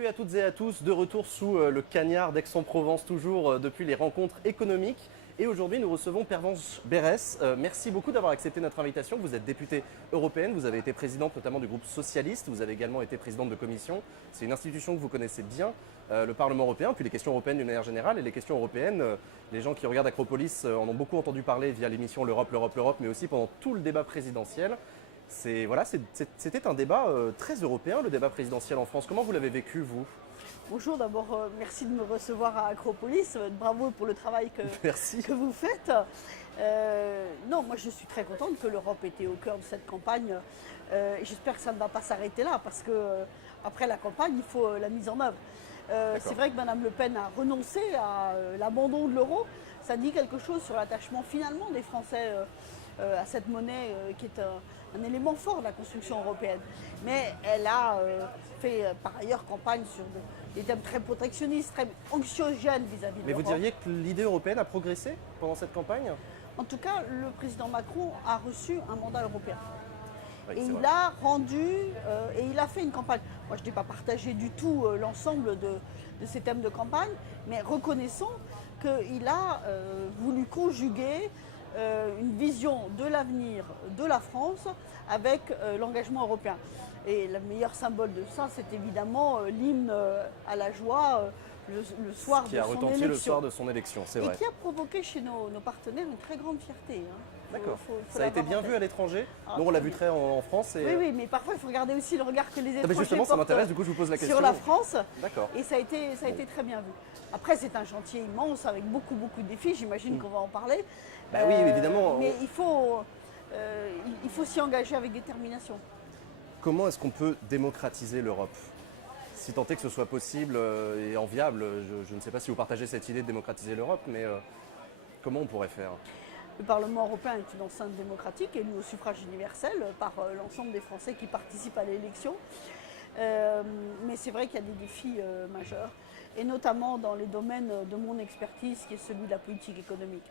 Salut à toutes et à tous, de retour sous le cagnard d'Aix-en-Provence, toujours depuis les rencontres économiques. Et aujourd'hui, nous recevons Pervenche Berès. Merci beaucoup d'avoir accepté notre invitation. Vous êtes députée européenne, vous avez été présidente notamment du groupe socialiste, vous avez également été présidente de commission. C'est une institution que vous connaissez bien, le Parlement européen, puis les questions européennes d'une manière générale. Et les questions européennes, les gens qui regardent Acropolis en ont beaucoup entendu parler via l'émission L'Europe, l'Europe, l'Europe, mais aussi pendant tout le débat présidentiel. C'était un débat très européen, le débat présidentiel en France. Comment vous l'avez vécu, vous? Bonjour, d'abord merci de me recevoir à Acropolis. Bravo pour le travail que vous faites. Non, moi je suis très contente que l'Europe était au cœur de cette campagne. J'espère que ça ne va pas s'arrêter là parce que après la campagne, il faut la mise en œuvre. C'est vrai que Mme Le Pen a renoncé à l'abandon de l'euro. Ça dit quelque chose sur l'attachement finalement des Français à cette monnaie qui est un élément fort de la construction européenne. Mais elle a fait par ailleurs campagne sur des thèmes très protectionnistes, très anxiogènes vis-à-vis de l'Europe. Mais vous diriez que l'idée européenne a progressé pendant cette campagne? En tout cas, le président Macron a reçu un mandat européen. Oui, et il vrai. a rendu, et il a fait une campagne. Moi, je n'ai pas partagé du tout l'ensemble de ces thèmes de campagne, mais reconnaissons qu'il a voulu conjuguer une vision de l'avenir de la France avec l'engagement européen. Et le meilleur symbole de ça, c'est évidemment l'hymne à la joie le soir de son élection. Qui a retenti le soir de son élection, c'est vrai. Et qui a provoqué chez nos partenaires une très grande fierté. D'accord. Ça a été bien vu à l'étranger. Donc on l'a vu très en France. Et... Oui, mais parfois il faut regarder aussi le regard que les étrangers mais justement, ça portent m'intéresse, du coup je vous pose la question. sur la France. D'accord. Et ça a été très bien vu. Après, c'est un chantier immense avec beaucoup de défis. J'imagine qu'on va en parler. Bah oui, évidemment. Mais il faut s'y engager avec détermination. Comment est-ce qu'on peut démocratiser l'Europe? Si tant est que ce soit possible et enviable, je ne sais pas si vous partagez cette idée de démocratiser l'Europe, mais comment on pourrait faire? Le Parlement européen est une enceinte démocratique élu au suffrage universel par l'ensemble des Français qui participent à l'élection. Mais c'est vrai qu'il y a des défis majeurs, et notamment dans les domaines de mon expertise, qui est celui de la politique économique.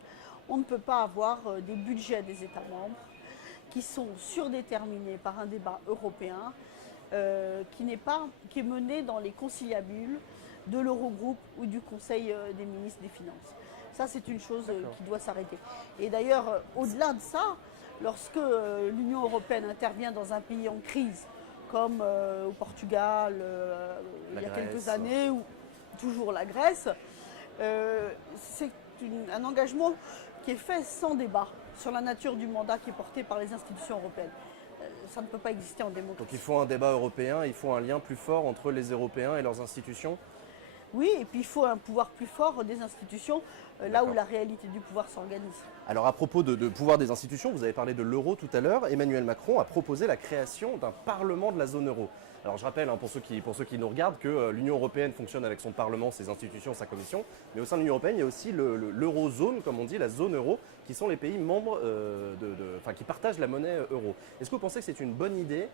On ne peut pas avoir des budgets des États membres qui sont surdéterminés par un débat européen qui est mené dans les conciliabules de l'Eurogroupe ou du Conseil des ministres des Finances. Ça, c'est une chose qui doit s'arrêter. Et d'ailleurs, au-delà de ça, lorsque l'Union européenne intervient dans un pays en crise, comme au Portugal il y a quelques années, ou toujours la Grèce, c'est un engagement qui est fait sans débat sur la nature du mandat qui est porté par les institutions européennes. Ça ne peut pas exister en démocratie. Donc il faut un débat européen, il faut un lien plus fort entre les Européens et leurs institutions? Oui, et puis il faut un pouvoir plus fort des institutions, là où la réalité du pouvoir s'organise. Alors à propos de pouvoir des institutions, vous avez parlé de l'euro tout à l'heure. Emmanuel Macron a proposé la création d'un parlement de la zone euro. Alors je rappelle, pour ceux qui nous regardent, que l'Union européenne fonctionne avec son parlement, ses institutions, sa commission. Mais au sein de l'Union européenne, il y a aussi l'eurozone, comme on dit, la zone euro, qui sont les pays membres qui partagent la monnaie euro. Est-ce que vous pensez que c'est une bonne idée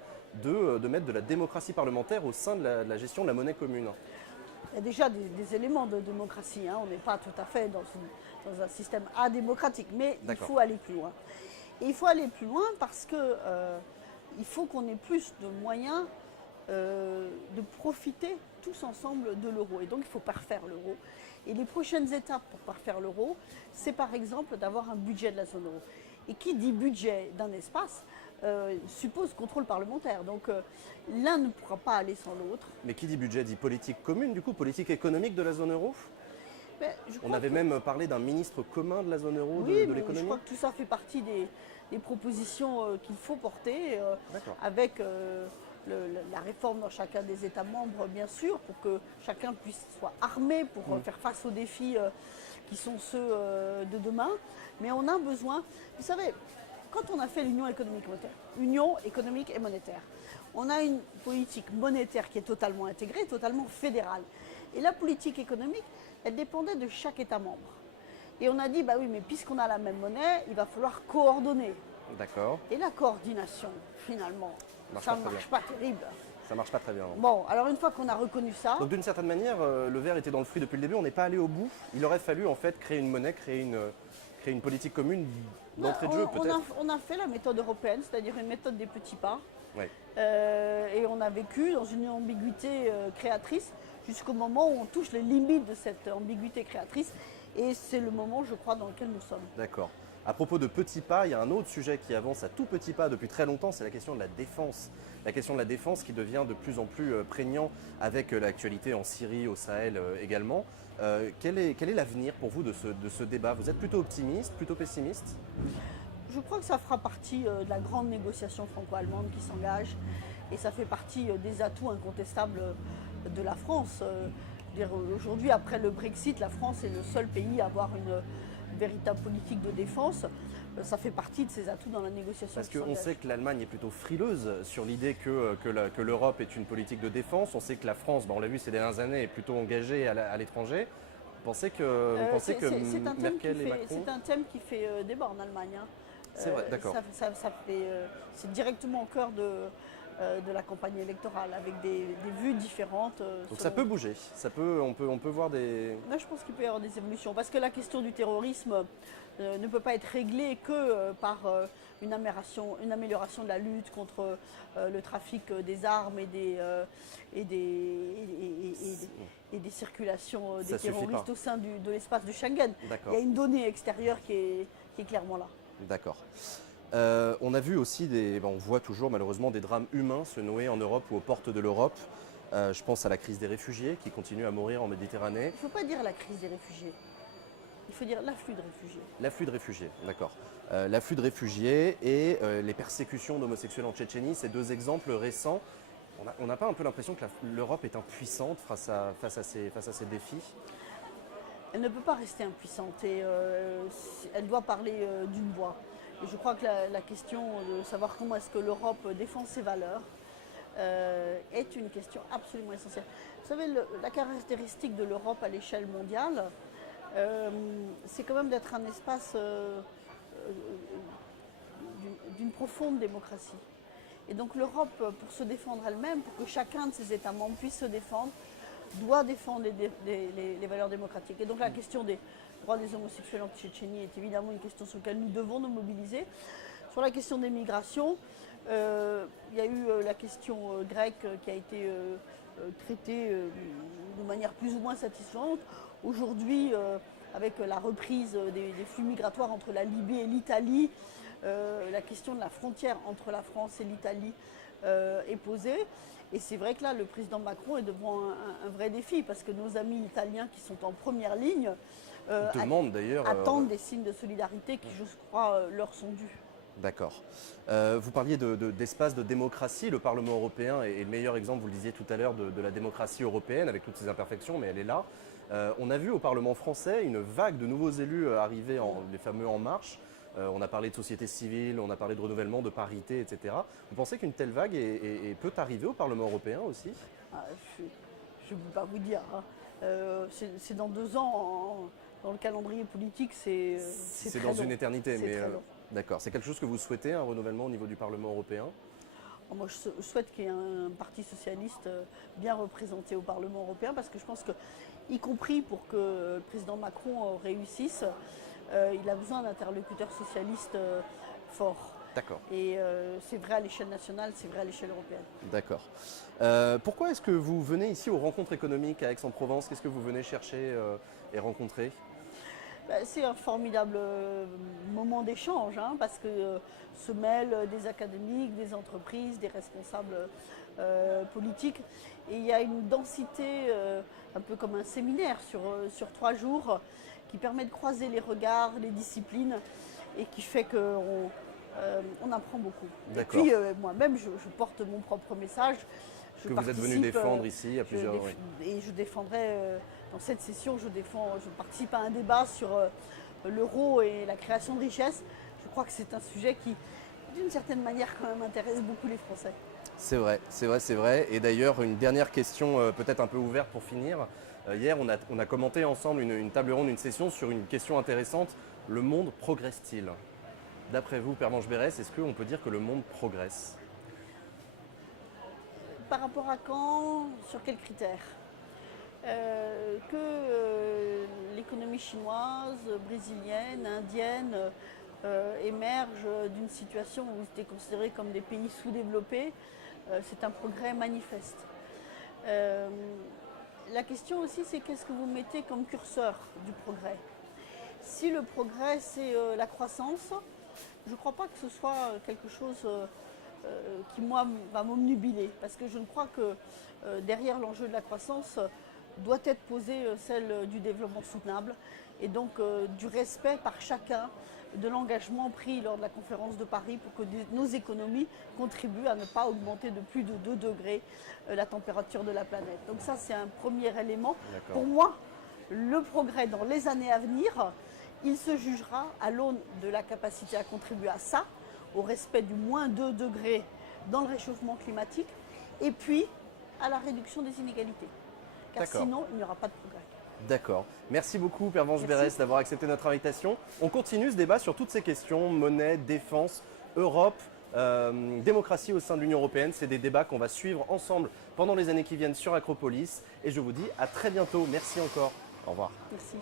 de mettre de la démocratie parlementaire au sein de la gestion de la monnaie commune? Il y a déjà des éléments de démocratie. On n'est pas tout à fait dans un système adémocratique, mais il faut aller plus loin. Et il faut aller plus loin parce que il faut qu'on ait plus de moyens de profiter tous ensemble de l'euro. Et donc il faut parfaire l'euro. Et les prochaines étapes pour parfaire l'euro, c'est par exemple d'avoir un budget de la zone euro. Et qui dit budget d'un espace suppose contrôle parlementaire. Donc l'un ne pourra pas aller sans l'autre. Mais qui dit budget dit politique commune, du coup, politique économique de la zone euro? On avait même parlé d'un ministre commun de la zone euro de l'économie. Je crois que tout ça fait partie des propositions qu'il faut porter avec la réforme dans chacun des États membres, bien sûr, pour que chacun soit armé pour faire face aux défis qui sont ceux de demain. Mais on a besoin, vous savez, quand on a fait l'Union économique et monétaire, on a une politique monétaire qui est totalement intégrée, totalement fédérale. Et la politique économique, elle dépendait de chaque État membre. Et on a dit, bah oui, mais puisqu'on a la même monnaie, il va falloir coordonner. D'accord. Et la coordination, finalement, ça ne marche pas terrible. Ça marche pas très bien. Bon, alors une fois qu'on a reconnu ça... Donc d'une certaine manière, le verre était dans le fruit depuis le début, on n'est pas allé au bout. Il aurait fallu en fait créer une monnaie, créer créer une politique commune d'entrée de jeu peut-être? On a fait la méthode européenne, c'est-à-dire une méthode des petits pas. Ouais. Et on a vécu dans une ambiguïté créatrice jusqu'au moment où on touche les limites de cette ambiguïté créatrice. Et c'est le moment, je crois, dans lequel nous sommes. D'accord. À propos de petits pas, il y a un autre sujet qui avance à tout petits pas depuis très longtemps, c'est la question de la défense. La question de la défense qui devient de plus en plus prégnant avec l'actualité en Syrie, au Sahel également. Quel est l'avenir pour vous de ce débat? Vous êtes plutôt optimiste, plutôt pessimiste? Je crois que ça fera partie de la grande négociation franco-allemande qui s'engage. Et ça fait partie des atouts incontestables de la France. Aujourd'hui, après le Brexit, la France est le seul pays à avoir une véritable politique de défense. Ça fait partie de ses atouts dans la négociation. Parce qu'on sait que l'Allemagne est plutôt frileuse sur l'idée que l'Europe est une politique de défense. On sait que la France, on l'a vu ces dernières années, est plutôt engagée à l'étranger. Vous pensez que Merkel et Macron... C'est un thème qui fait débat en Allemagne. Hein. C'est vrai, d'accord. C'est directement au cœur de la campagne électorale, avec des vues différentes. Donc ça peut bouger, on peut voir des... Là, je pense qu'il peut y avoir des évolutions, parce que la question du terrorisme ne peut pas être réglée que par une amélioration de la lutte contre le trafic des armes et des circulations des terroristes au sein de l'espace de Schengen. Il y a une donnée extérieure qui est clairement là. D'accord. On a vu aussi on voit toujours malheureusement des drames humains se nouer en Europe ou aux portes de l'Europe. Je pense à la crise des réfugiés qui continue à mourir en Méditerranée. Il ne faut pas dire la crise des réfugiés, il faut dire l'afflux de réfugiés. L'afflux de réfugiés, d'accord. L'afflux de réfugiés et les persécutions d'homosexuels en Tchétchénie, ces deux exemples récents. On n'a pas un peu l'impression que l'Europe est impuissante face à ces défis? Elle ne peut pas rester impuissante et elle doit parler d'une voix. Et je crois que la question de savoir comment est-ce que l'Europe défend ses valeurs est une question absolument essentielle. Vous savez, la caractéristique de l'Europe à l'échelle mondiale, c'est quand même d'être un espace d'une profonde démocratie. Et donc l'Europe, pour se défendre elle-même, pour que chacun de ses États membres puisse se défendre, doit défendre les valeurs démocratiques. Et donc la question des droits des homosexuels en Tchétchénie est évidemment une question sur laquelle nous devons nous mobiliser. Sur la question des migrations, il y a eu la question grecque qui a été traitée de manière plus ou moins satisfaisante. Aujourd'hui, avec la reprise des flux migratoires entre la Libye et l'Italie, la question de la frontière entre la France et l'Italie est posée. Et c'est vrai que là, le président Macron est devant un vrai défi, parce que nos amis italiens qui sont en première ligne attendent des signes de solidarité qui, je crois, leur sont dus. D'accord. Vous parliez d'espace de démocratie. Le Parlement européen est le meilleur exemple, vous le disiez tout à l'heure, de la démocratie européenne, avec toutes ses imperfections, mais elle est là. On a vu au Parlement français une vague de nouveaux élus arriver, les fameux En Marche. On a parlé de société civile, on a parlé de renouvellement, de parité, etc. Vous pensez qu'une telle vague peut arriver au Parlement européen aussi? Je ne peux pas vous dire. Hein. C'est dans 2 ans, dans le calendrier politique, c'est dans une éternité. Mais d'accord. C'est quelque chose que vous souhaitez, un renouvellement au niveau du Parlement européen? Moi, je souhaite qu'il y ait un parti socialiste bien représenté au Parlement européen, parce que je pense que, y compris pour que le président Macron réussisse, il a besoin d'interlocuteurs socialistes forts. D'accord. Et c'est vrai à l'échelle nationale, c'est vrai à l'échelle européenne. D'accord. Pourquoi est-ce que vous venez ici aux rencontres économiques à Aix-en-Provence? Qu'est-ce que vous venez chercher et rencontrer? C'est un formidable moment d'échange, hein, parce que se mêlent des académiques, des entreprises, des responsables politiques. Et il y a une densité, un peu comme un séminaire sur 3 jours, qui permet de croiser les regards, les disciplines, et qui fait qu'on apprend beaucoup. Et puis moi-même, je porte mon propre message. Que vous êtes venu défendre ici à plusieurs... Et je défendrai, dans cette session, je participe à un débat sur l'euro et la création de richesses. Je crois que c'est un sujet qui, d'une certaine manière, quand même intéresse beaucoup les Français. C'est vrai, c'est vrai, c'est vrai. Et d'ailleurs, une dernière question peut-être un peu ouverte pour finir. Hier, on a commenté ensemble une table ronde, une session sur une question intéressante. Le monde progresse-t-il? D'après vous, Pervenche Berès, est-ce qu'on peut dire que le monde progresse? Par rapport à quand? Sur quels critères? que l'économie chinoise, brésilienne, indienne émerge d'une situation où ils étaient considérés comme des pays sous-développés, c'est un progrès manifeste. La question aussi, c'est qu'est-ce que vous mettez comme curseur du progrès? Si le progrès, c'est la croissance, je ne crois pas que ce soit quelque chose qui, moi, va m'obnubiler. Parce que je ne crois que derrière l'enjeu de la croissance doit être posée celle du développement soutenable et donc du respect par chacun de l'engagement pris lors de la conférence de Paris pour que nos économies contribuent à ne pas augmenter de plus de 2 degrés la température de la planète. Donc ça, c'est un premier élément. Pour moi, le progrès dans les années à venir, il se jugera à l'aune de la capacité à contribuer à ça, au respect du moins 2 degrés dans le réchauffement climatique, et puis à la réduction des inégalités. Car sinon, il n'y aura pas de progrès. D'accord. Merci beaucoup, Pervenche Berès, d'avoir accepté notre invitation. On continue ce débat sur toutes ces questions, monnaie, défense, Europe, démocratie au sein de l'Union européenne. C'est des débats qu'on va suivre ensemble pendant les années qui viennent sur Acropolis. Et je vous dis à très bientôt. Merci encore. Au revoir. Merci.